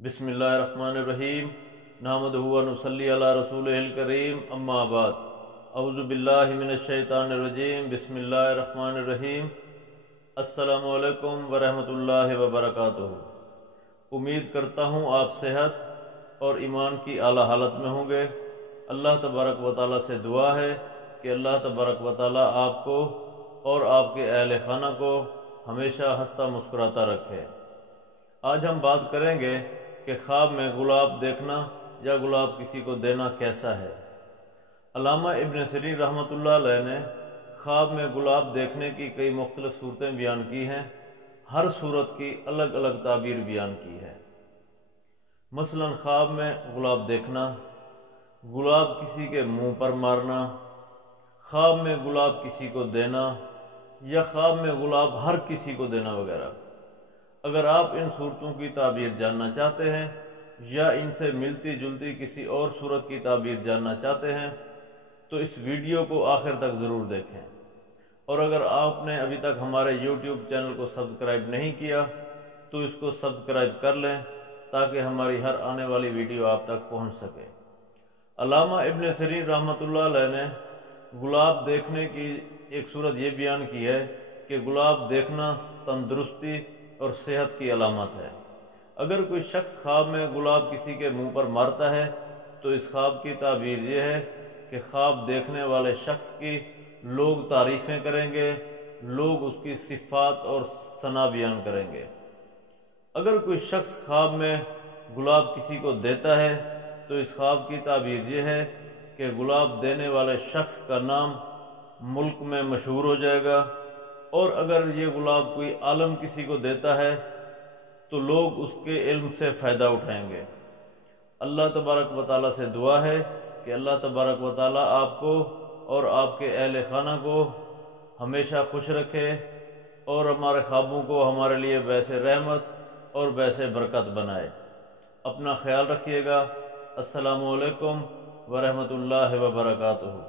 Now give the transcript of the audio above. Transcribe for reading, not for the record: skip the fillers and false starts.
बिस्मिल्लाहिर्रहमानिर्रहीम नहमदुहु व नुसल्ली अला रसूलिहिल करीम अम्मा बाद अऊज़ु बिल्लाहि मिनश शैतानिर बिस्मिल्लाहिर्रहमानिर्रहीम अस्सलामु अलैकुम व रहमतुल्लाहि व बरकातुहू। उम्मीद करता हूँ आप सेहत और ईमान की आला हालत में होंगे। अल्लाह तबारक व तआला से दुआ है कि अल्लाह तबारक व तआला आपको और आपके अहले खाना को हमेशा हंसता मुस्कुराता रखे। आज हम बात करेंगे कि ख्वाब में गुलाब देखना या गुलाब किसी को देना कैसा है। अल्लामा इब्न सीरीन रहमतुल्लाह अलैह ने ख्वाब में गुलाब देखने की कई मुख्तलिफ सूरतें बयान की हैं। हर सूरत की अलग अलग ताबीर बयान की है। मसलन ख्वाब में गुलाब देखना, गुलाब किसी के मुंह पर मारना, ख्वाब में गुलाब किसी को देना या ख्वाब में गुलाब हर किसी को देना वगैरह। अगर आप इन सूरतों की ताबीर जानना चाहते हैं या इनसे मिलती जुलती किसी और सूरत की ताबीर जानना चाहते हैं तो इस वीडियो को आखिर तक ज़रूर देखें। और अगर आपने अभी तक हमारे YouTube चैनल को सब्सक्राइब नहीं किया तो इसको सब्सक्राइब कर लें ताकि हमारी हर आने वाली वीडियो आप तक पहुंच सके। अल्लामा इब्न सीरीन रहमतुल्लाह अलैह ने गुलाब देखने की एक सूरत ये बयान की है कि गुलाब देखना तंदुरुस्ती और सेहत की अलामत है। अगर कोई शख्स ख्वाब में गुलाब किसी के मुंह पर मारता है तो इस ख्वाब की ताबीर ये है कि ख्वाब देखने वाले शख्स की लोग तारीफ़ें करेंगे, लोग उसकी सिफ़ात और सना बयान करेंगे। अगर कोई शख्स ख्वाब में गुलाब किसी को देता है तो इस ख्वाब की ताबीर ये है कि गुलाब देने वाले शख्स का नाम मुल्क में मशहूर हो जाएगा। और अगर ये गुलाब कोई आलम किसी को देता है तो लोग उसके इल्म से फ़ायदा उठाएंगे। अल्लाह तबारक व तआला से दुआ है कि अल्लाह तबारक व तआला आपको और आपके अहले खाना को हमेशा खुश रखे और हमारे ख्वाबों को हमारे लिए वैसे रहमत और वैसे बरकत बनाए। अपना ख्याल रखिएगा। अस्सलामु अलैकुम व रहमतुल्लाहि व बरकातुहू।